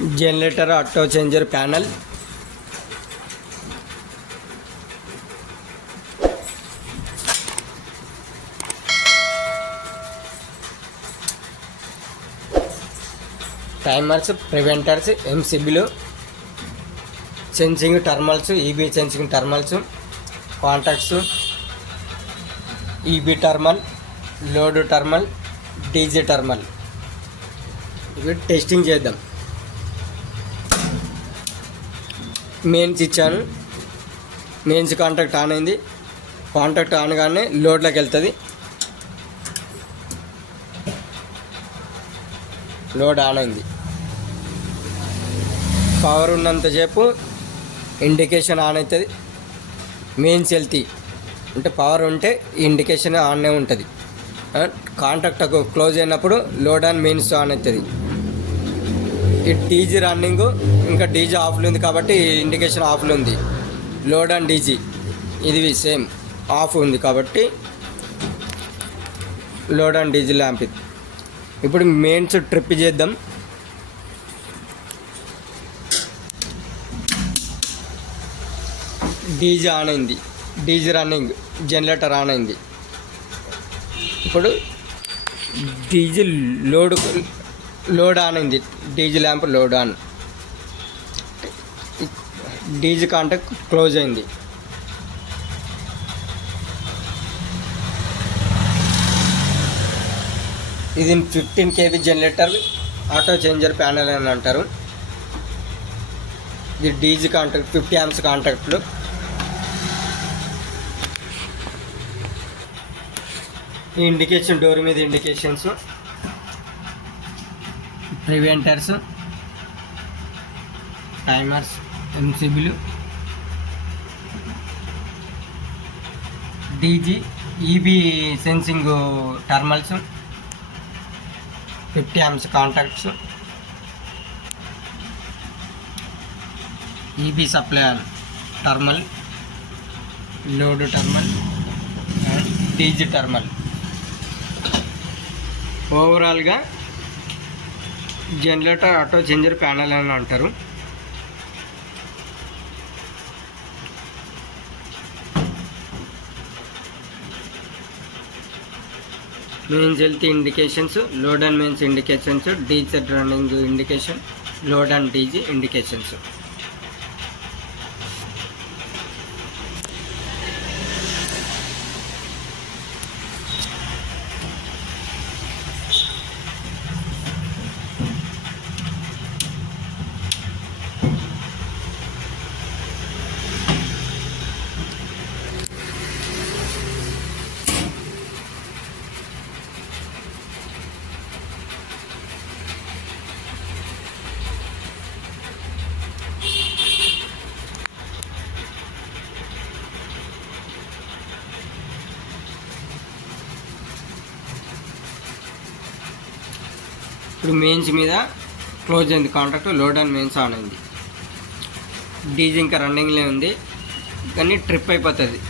Generator auto changer panel, timers, preventers, एमसीबीలు, sensing terminals, EB sensing terminals, contacts, EB terminal, load terminal, DG terminal. ఇవి testing చేద్దాం. Mains ఇచ్చాను, mains contact on అయింది. Contact on కానీ లోడ్లోకి వెళ్తుంది. Load on అయింది. పవర్ ఉన్నంతసేపు ఇండికేషన్ ఆన్ అవుతుంది. మెయిన్స్ వెళ్తే అంటే పవర్ ఉంటే ఇండికేషన్ ఆన్నే ఉంటుంది. కాంటాక్ట్ క్లోజ్ అయినప్పుడు లోడ్ ఆన్ మెయిన్స్ ఆన్ అవుతుంది. ఈ డీజీ రన్నింగ్, ఇంకా డీజీ ఆఫ్లో ఉంది కాబట్టి ఇండికేషన్ ఆఫ్లో ఉంది. లోడ్ అండ్ డీజీ ఇది సేమ్ ఆఫ్ ఉంది కాబట్టి లోడ్ అండ్ డీజీ ల్యాంప్ ఇది. ఇప్పుడు మెయిన్స్ ట్రిప్ చేద్దాం. డీజీ ఆన్ అయింది, డీజీ రన్నింగ్, జనరేటర్ ఆన్ అయింది. ఇప్పుడు డీజీ లోడ్ ఆన్ అయింది. DG lamp load on, DG contact close అయింది. ఇది 15 kV generator auto changer panel అని అంటారు. ఇది డీజీ కాంటాక్ట్, 50 amps కాంటాక్ట్లు. ఈ ఇండికేషన్, డోర్ మీద ఇండికేషన్స్, ప్రివెంటర్స్, టైమర్స్, ఎంసీబీలు, DG, EB sensing terminals, 50 amps contacts, EB supply terminal, load terminal, DG terminal. ఓవరాల్గా జనరేటర్ ఆటో చేంజర్ ప్యానల్ అని అంటారు. మెయిన్స్ వెళ్తే indications, load and mains indications, DG running indication, load and DG indications. ఇప్పుడు మెయిన్స్ మీద క్లోజ్ అయింది contact, load and mains on అయింది. డీజీ ఇంకా రన్నింగ్లో ఉంది కానీ ట్రిప్ అయిపోతుంది.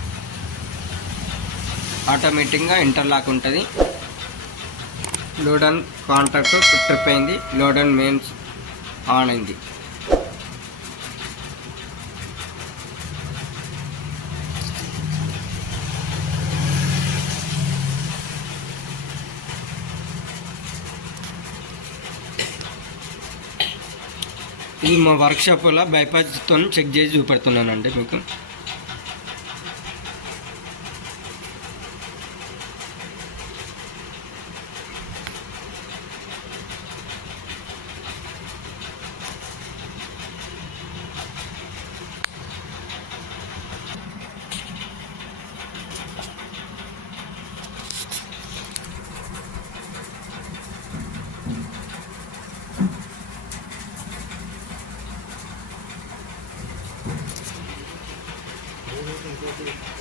ఆటోమేటిక్గా ఇంటర్లాక్ ఉంటుంది. లోడ్ అండ్ కాంటాక్ట్ ట్రిప్ అయింది, లోడ్ అండ్ మెయిన్స్ ఆన్ అయింది. ఇది మా వర్క్షాప్లో బైపాస్తో చెక్ చేసి చూపెడుతున్నానండి మీకు. Thank you.